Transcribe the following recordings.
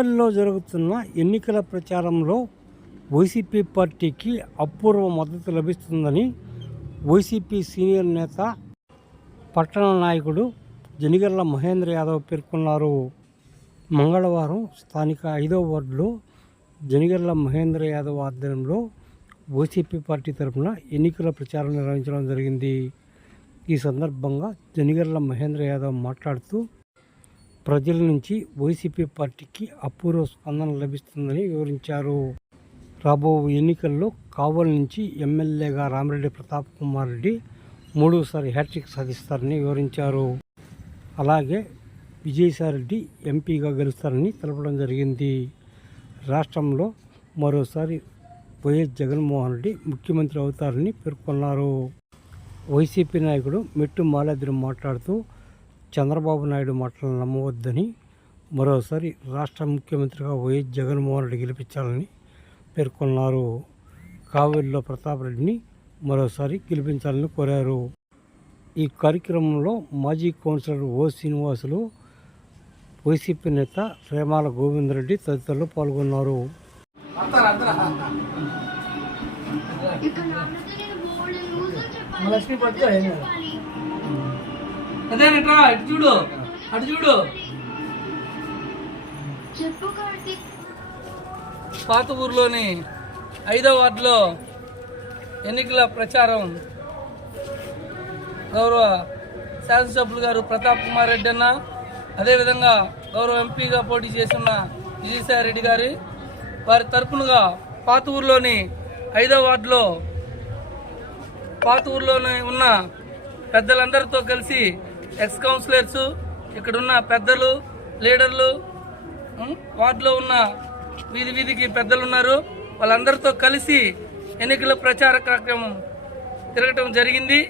కావలిలో జరుగుతున్న ఎన్నికల ప్రచారంలో వైసీపీ పార్టీకి అపూర్వ మద్దతు లభిస్తుందని వైసీపీ సీనియర్ నేత పట్టణ నాయకుడు జనిగర్ల మహేంద్ర యాదవ్ పేర్కొన్నారు. మంగళవారం స్థానిక ఐదో వార్డులో జనిగర్ల మహేంద్ర యాదవ్ ఆధ్వర్యంలో వైసీపీ పార్టీ తరఫున ఎన్నికల ప్రచారం నిర్వహించడం జరిగింది. ఈ సందర్భంగా జనిగర్ల మహేంద్ర యాదవ్ మాట్లాడుతూ ప్రజల నుంచి వైసీపీ పార్టీకి అపూర్వ స్పందన లభిస్తుందని వివరించారు. రాబో ఎన్నికల్లో కావల్ నుంచి ఎమ్మెల్యేగా రామిరెడ్డి ప్రతాప్ కుమార్ రెడ్డి మూడోసారి హ్యాట్రిక్ సాధిస్తారని వివరించారు. అలాగే విజయసాయిరెడ్డి ఎంపీగా గెలుస్తారని తెలపడం జరిగింది. రాష్ట్రంలో మరోసారి వైఎస్ జగన్మోహన్ రెడ్డి ముఖ్యమంత్రి అవుతారని పేర్కొన్నారు. వైసీపీ నాయకుడు మెట్టు మాలాద్రి మాట్లాడుతూ చంద్రబాబు నాయుడు మాటలు నమ్మవద్దని మరోసారి రాష్ట్ర ముఖ్యమంత్రిగా వైఎస్ జగన్మోహన్ రెడ్డి గెలిపించాలని పేర్కొన్నారు. కావేరిలో ప్రతాప్ రెడ్డిని మరోసారి గెలిపించాలని కోరారు. ఈ కార్యక్రమంలో మాజీ కౌన్సిలర్ ఓ శ్రీనివాసులు వైసీపీ నేత రేమాల గోవిందరెడ్డి తదితరులు పాల్గొన్నారు. అదేనట్రా ఇటు చూడు అటు చూడు. పాత ఊర్లోని ఐదో వార్డులో ఎన్నికల ప్రచారం. గౌరవ శాసనసభ్యులు గారు ప్రతాప్ కుమార్ రెడ్డి అన్న అదేవిధంగా గౌరవ ఎంపీగా పోటీ చేస్తున్న విజయసాయి రెడ్డి గారి వారి తరపునగా పాత ఊర్లోని ఐదో వార్డులో పాత ఊర్లోనే ఉన్న పెద్దలందరితో కలిసి ఎక్స్ కౌన్సిలర్స్ ఇక్కడున్న పెద్దలు లీడర్లు వార్డులో ఉన్న వీధి వీధికి పెద్దలు ఉన్నారు. వాళ్ళందరితో కలిసి ఎన్నికల ప్రచార కార్యక్రమం తిరగటం జరిగింది.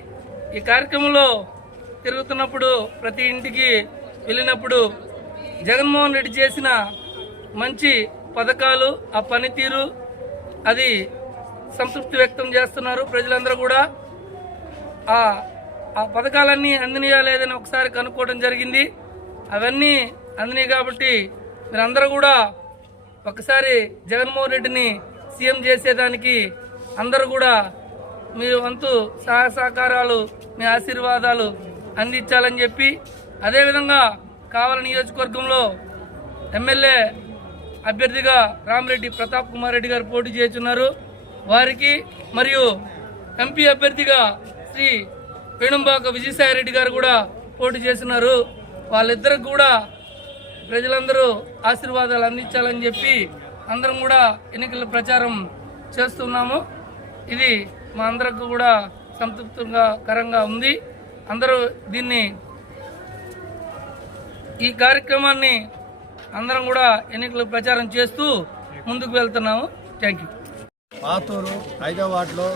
ఈ కార్యక్రమంలో తిరుగుతున్నప్పుడు ప్రతి ఇంటికి వెళ్ళినప్పుడు జగన్మోహన్ రెడ్డి చేసిన మంచి పథకాలు ఆ పనితీరు అది సంతృప్తి వ్యక్తం చేస్తున్నారు ప్రజలందరూ కూడా. ఆ ఆ పథకాలన్నీ అందినయా లేదని ఒకసారి కనుక్కోవడం జరిగింది. అవన్నీ అందినాయి కాబట్టి మీరందరూ కూడా ఒకసారి జగన్మోహన్ రెడ్డిని సీఎం చేసేదానికి అందరూ కూడా మీ వంతు సహాయ సహకారాలు మీ ఆశీర్వాదాలు అందించాలని చెప్పి అదేవిధంగా కావల నియోజకవర్గంలో ఎమ్మెల్యే అభ్యర్థిగా రామరెడ్డి ప్రతాప్ కుమార్ రెడ్డి గారు పోటీ చేస్తున్నారు. వారికి మరియు ఎంపీ అభ్యర్థిగా శ్రీ వేణుంబాక విజయసాయి రెడ్డి గారు కూడా పోటీ చేస్తున్నారు వాళ్ళిద్దరికి కూడా ప్రజలందరూ ఆశీర్వాదాలు అందించాలని చెప్పి అందరం కూడా ఎన్నికల ప్రచారం చేస్తున్నాము. ఇది మా అందరికి కూడా సంతృప్తిగా కరంగా ఉంది. అందరూ దీన్ని ఈ కార్యక్రమాన్ని అందరం కూడా ఎన్నికల ప్రచారం చేస్తూ ముందుకు వెళ్తున్నాము. థ్యాంక్ యూ పాతూరు హైదరాబాద్లో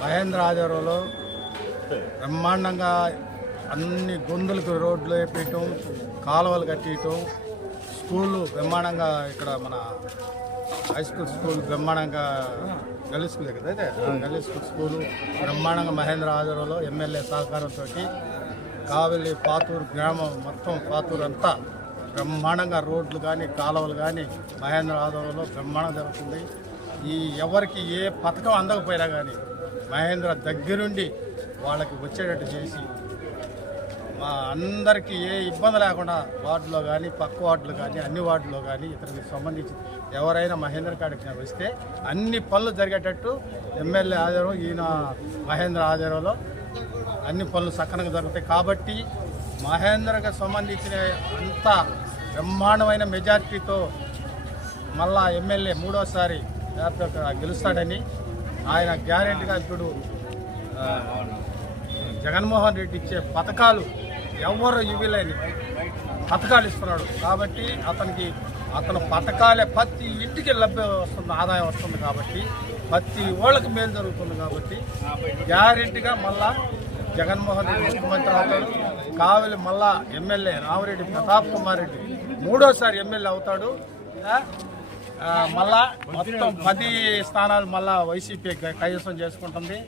మహేంద్ర ఆధ్వర్యంలో బ్రహ్మాండంగా అన్ని గొంతులకు రోడ్లు వేపించటం కాలువలు కట్టియటం స్కూళ్ళు బ్రహ్మాండంగా ఇక్కడ మన హై స్కూల్ స్కూల్ బ్రహ్మాండంగా గల్లీ స్కూలే కదా అయితే? గల్లీ స్కూల్ స్కూలు బ్రహ్మాండంగా మహేంద్ర ఆధ్వర్యంలో ఎమ్మెల్యే సహకారంతో కావలి పాతూరు గ్రామం మొత్తం పాతూరు అంతా బ్రహ్మాండంగా రోడ్లు కానీ కాలువలు కానీ మహేంద్ర ఆధ్వర్యంలో బ్రహ్మాండం జరుగుతుంది. ఈ ఎవరికి ఏ పథకం అందకపోయినా కానీ మహేంద్ర దగ్గరుండి వాళ్ళకి వచ్చేటట్టు చేసి మా అందరికీ ఏ ఇబ్బంది లేకుండా వార్డులో కానీ పక్క వార్డులో కానీ అన్ని వార్డులో కానీ ఇతనికి సంబంధించి ఎవరైనా మహేంద్ర కాడికి వస్తే అన్ని పనులు జరిగేటట్టు ఎమ్మెల్యే ఆధారం ఈయన మహేంద్ర ఆధారంలో అన్ని పనులు సక్రమంగా జరుగుతాయి. కాబట్టి మహేంద్రకు సంబంధించిన అంత బ్రహ్మాండమైన మెజార్టీతో మళ్ళా ఎమ్మెల్యే మూడోసారి గెలుస్తాడని ఆయన గ్యారెంటీగా ఇప్పుడు జగన్మోహన్ రెడ్డి ఇచ్చే పథకాలు ఎవరు ఇవ్వలేని పథకాలు ఇస్తున్నాడు. కాబట్టి అతనికి అతను పథకాలే ప్రతి ఇంటికి లభ్య వస్తుంది ఆదాయం వస్తుంది కాబట్టి ప్రతి ఓళ్ళకి మేలు జరుగుతుంది కాబట్టి గ్యారెంటీగా మళ్ళా జగన్మోహన్ రెడ్డి ముఖ్యమంత్రి అవుతాడు. కావలి మళ్ళా ఎమ్మెల్యే రామరెడ్డి ప్రతాప్ కుమార్ రెడ్డి మూడోసారి ఎమ్మెల్యే అవుతాడు. మళ్ళా మొత్తం పది స్థానాలు మళ్ళా వైసీపీ కైవసం చేసుకుంటుంది.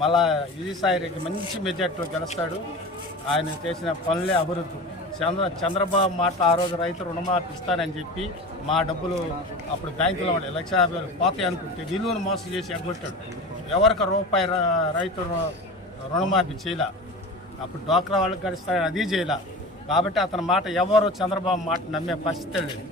మళ్ళా విజయసాయి రెడ్డి మంచి మెజార్టీలో గెలుస్తాడు. ఆయన చేసిన పనులే అభివృద్ధి. చంద్ర చంద్రబాబు మాట ఆ రోజు రైతు రుణమాఫీ ఇస్తానని చెప్పి మా డబ్బులు అప్పుడు బ్యాంకులో ఉండే లక్ష యాభై వేలు పోతాయి అనుకుంటే విలువను మోసం చేసి ఎగ్గొట్టాడు. ఎవరికి రూపాయి రైతు రుణమాఫీ చేయలే. అప్పుడు డోక్రా వాళ్ళకి గడిస్తారని అది చేయలే. కాబట్టి అతని మాట ఎవరు చంద్రబాబు మాట నమ్మే పరిస్థితి లేదు.